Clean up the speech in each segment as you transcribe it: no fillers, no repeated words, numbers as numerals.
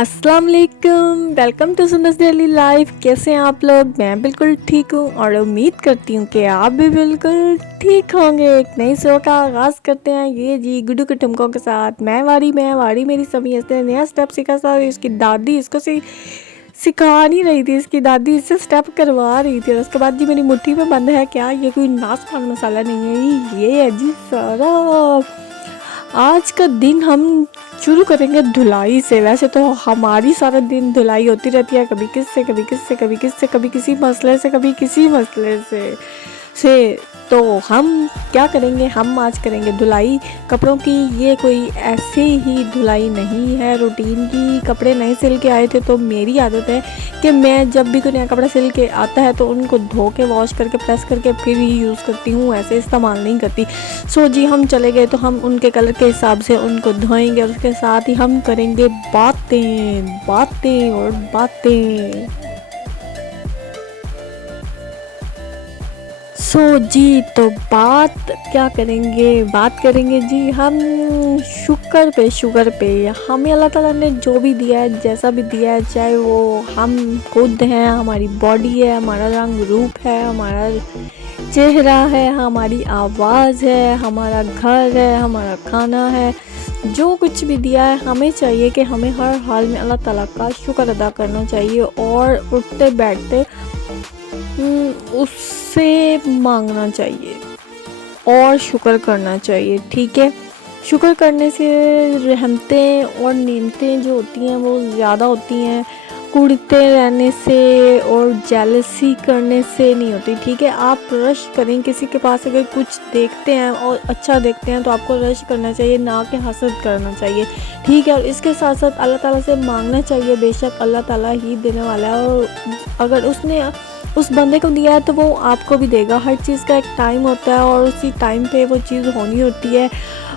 अस्सलाम वालेकुम, welcome to सुंदर डेली लाइफ। कैसे हैं आप लोग? मैं बिल्कुल ठीक हूँ और उम्मीद करती हूँ कि आप भी बिल्कुल ठीक होंगे। एक नई शो का आगाज़ करते हैं ये जी गुड्डू के ठुमकों के साथ। मैं वारी मेरी सभी इसने नया स्टेप सीखा था। इसकी दादी इसको सिखा नहीं रही थी, इसकी दादी इससे स्टेप करवा रही थी। और उसके बाद जी मेरी मुट्ठी में बंद है क्या, ये कोई नाच पान मसाला नहीं है, ये है जी सारा। आज का दिन हम शुरू करेंगे धुलाई से। वैसे तो हमारी सारा दिन धुलाई होती रहती है, कभी किससे कभी किससे कभी किससे, कभी किसी मसले से कभी किसी मसले से तो हम क्या करेंगे, हम आज करेंगे धुलाई कपड़ों की। ये कोई ऐसे ही धुलाई नहीं है रूटीन की। कपड़े नए सिल के आए थे तो मेरी आदत है कि मैं जब भी कोई नया कपड़ा सिल के आता है तो उनको धो के वॉश करके प्रेस करके फिर ही यूज़ करती हूँ, ऐसे इस्तेमाल नहीं करती। सो जी हम चले गए तो हम उनके कलर के हिसाब से उनको धोएंगे और उसके साथ ही हम करेंगे बातें बातें और बातें। सो जी तो बात क्या करेंगे, बात करेंगे जी हम शुक्र पे। हमें अल्लाह ताला ने जो भी दिया है, जैसा भी दिया है, चाहे वो हम खुद हैं, हमारी बॉडी है, हमारा रंग रूप है, हमारा चेहरा है, हमारी आवाज़ है, हमारा घर है, हमारा खाना है, जो कुछ भी दिया है हमें चाहिए कि हमें हर हाल में अल्लाह ताला का शुक्र अदा करना चाहिए और उठते बैठते उससे मांगना चाहिए और शुक्र करना चाहिए। ठीक है, शुक्र करने से रहमतें और नेमतें जो होती हैं वो ज़्यादा होती हैं, कुड़ते रहने से और जेलसी करने से नहीं होती। ठीक है, आप रश करें किसी के पास, अगर कुछ देखते हैं और अच्छा देखते हैं तो आपको रश करना चाहिए, ना कि हसद करना चाहिए। ठीक है, और इसके साथ साथ अल्लाह ताला से मांगना चाहिए, बेशक अल्लाह ताला ही देने वाला है और अगर उसने उस बंदे को दिया है तो वो आपको भी देगा। हर चीज़ का एक टाइम होता है और उसी टाइम पे वो चीज़ होनी होती है।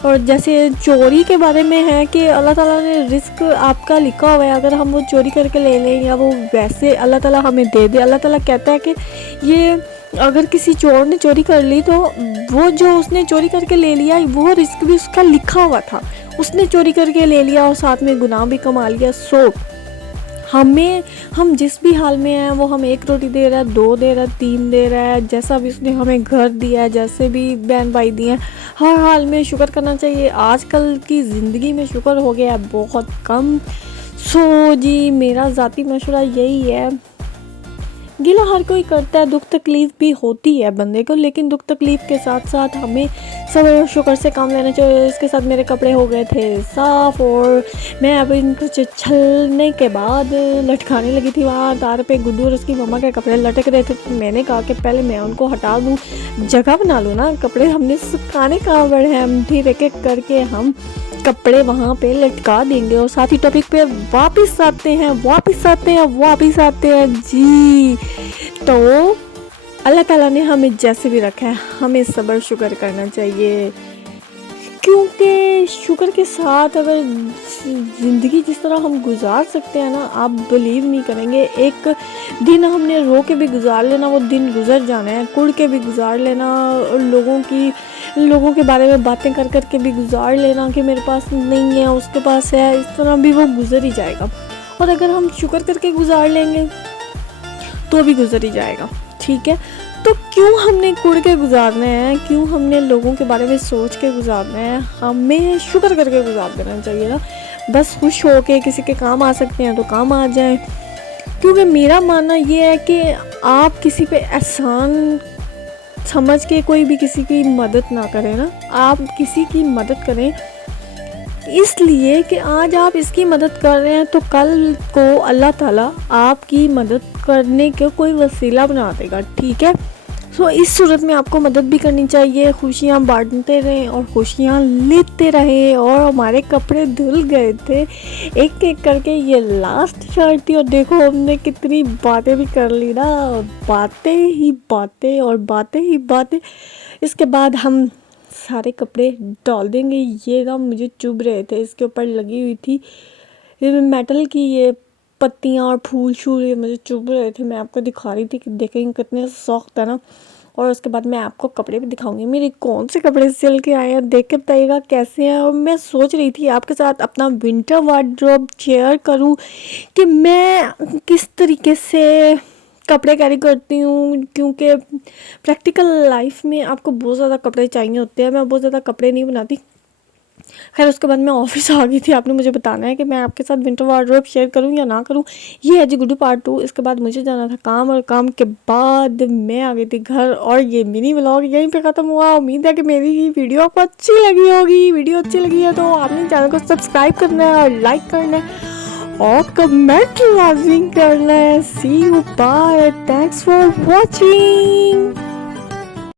और जैसे चोरी के बारे में है कि अल्लाह ताला ने रिस्क आपका लिखा हुआ है, अगर हम वो चोरी करके ले लें या वो वैसे अल्लाह ताला हमें दे दे। अल्लाह ताला कहता है कि ये अगर किसी चोर ने चोरी कर ली तो वो जो उसने चोरी करके ले लिया वो रिस्क भी उसका लिखा हुआ था, उसने चोरी करके ले लिया और साथ में गुनाह भी कमा लिया। सो हम जिस भी हाल में हैं, वो हम एक रोटी दे रहा है, दो दे रहा है, तीन दे रहा है, जैसा भी उसने हमें घर दिया है, जैसे भी बहन भाई दिए हैं, हर हाल में शुक्र करना चाहिए। आजकल की ज़िंदगी में शुक्र हो गया है बहुत कम। सो जी मेरा ज़ाती मशवरा यही है, गिला हर कोई करता है, दुख तकलीफ़ भी होती है बंदे को, लेकिन दुख तकलीफ़ के साथ साथ हमें सब्र और शुक्र से काम लेना चाहिए। इसके साथ मेरे कपड़े हो गए थे साफ़ और मैं अब इनको छलने के बाद लटकाने लगी थी। वहाँ तार पे गुड्डू और उसकी मम्मा के कपड़े लटक रहे थे तो मैंने कहा कि पहले मैं उनको हटा दूँ, जगह बना लूँ ना। कपड़े हमने सुखाने कहाँ बड़े हैं, हम फिर एक एक करके हम कपड़े वहाँ पे लटका देंगे। और साथ ही टॉपिक पे वापस आते हैं जी। तो अल्लाह ताला ने हमें जैसे भी रखा है हमें सब्र शुक्र करना चाहिए, क्योंकि शुक्र के साथ अगर ज़िंदगी जिस तरह हम गुजार सकते हैं ना, आप बिलीव नहीं करेंगे। एक दिन हमने रो के भी गुजार लेना, वो दिन गुजर जाना है, कुड़ के भी गुजार लेना और लोगों के बारे में बातें कर कर के भी गुजार लेना कि मेरे पास नहीं है उसके पास है, इस तरह भी वो गुजर ही जाएगा। और अगर हम शुक्र करके गुजार लेंगे तो भी गुजर ही जाएगा। ठीक है, तो क्यों हमने कुड़ के गुजारना है, क्यों हमने लोगों के बारे में सोच के गुजारना है, हमें शुक्र करके गुजार देना चाहिए ना। बस खुश हो के किसी के काम आ सकते हैं तो काम आ जाएं, क्योंकि मेरा मानना ये है कि आप किसी पे एहसान समझ के कोई भी किसी की मदद ना करें ना। आप किसी की मदद करें इसलिए कि आज आप इसकी मदद कर रहे हैं तो कल को अल्लाह ताला आपकी मदद करने के कोई वसीला बना देगा। ठीक है, सो इस सूरत में आपको मदद भी करनी चाहिए, खुशियाँ बांटते रहें और खुशियाँ लेते रहें। और हमारे कपड़े धुल गए थे एक एक करके, ये लास्ट शर्ट थी और देखो हमने कितनी बातें भी कर ली ना, बातें ही बातें और बातें ही बातें। इसके बाद हम सारे कपड़े डाल देंगे। ये ना मुझे चुभ रहे थे, इसके ऊपर लगी हुई थी ये मेटल की ये पत्तियाँ और फूल शूल, ये मुझे चुभ रहे थे। मैं आपको दिखा रही थी कि देखेंगे कितने सॉफ्ट है ना। और उसके बाद मैं आपको कपड़े भी दिखाऊंगी, मेरे कौन से कपड़े सिल के आए हैं, देख के बताइएगा कैसे हैं। और मैं सोच रही थी आपके साथ अपना विंटर वार्डरोब शेयर करूं कि मैं किस तरीके से कपड़े कैरी करती हूँ, क्योंकि प्रैक्टिकल लाइफ में आपको बहुत ज़्यादा कपड़े चाहिए होते हैं। मैं बहुत ज़्यादा कपड़े नहीं बनाती। खैर उसके बाद मैं ऑफिस आ गई थी, आपने मुझे बताना है कि मैं आपके साथ विंटर वार्डरोब शेयर करूं या ना करूं। ये है जी गुड्डू पार्ट 2। इसके बाद मुझे जाना था काम, और काम के बाद मैं आ गई थी घर, और ये मिनी व्लॉग यहीं पे ख़त्म हुआ। उम्मीद है कि मेरी ये वीडियो आपको अच्छी लगी होगी। वीडियो अच्छी लगी है तो आपने चैनल को सब्सक्राइब करना है और लाइक करना है और कमेंट लाजमी करना है। See you, bye, thanks for watching.